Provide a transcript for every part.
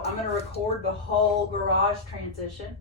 So I'm going to record the whole garage transition.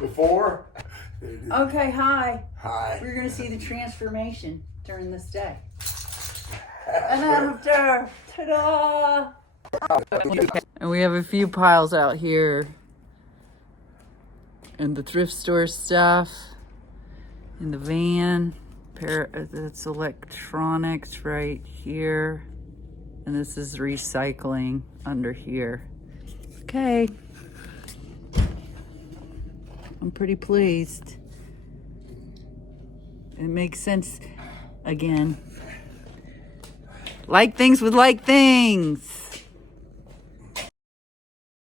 Before? Okay, hi. Hi. We're going to see the transformation during this day. And after, ta-da! And we have a few piles out here. And the thrift store stuff. In the van. That's electronics right here. And this is recycling under here. Okay. I'm pretty pleased. It makes sense again. Like things with like things.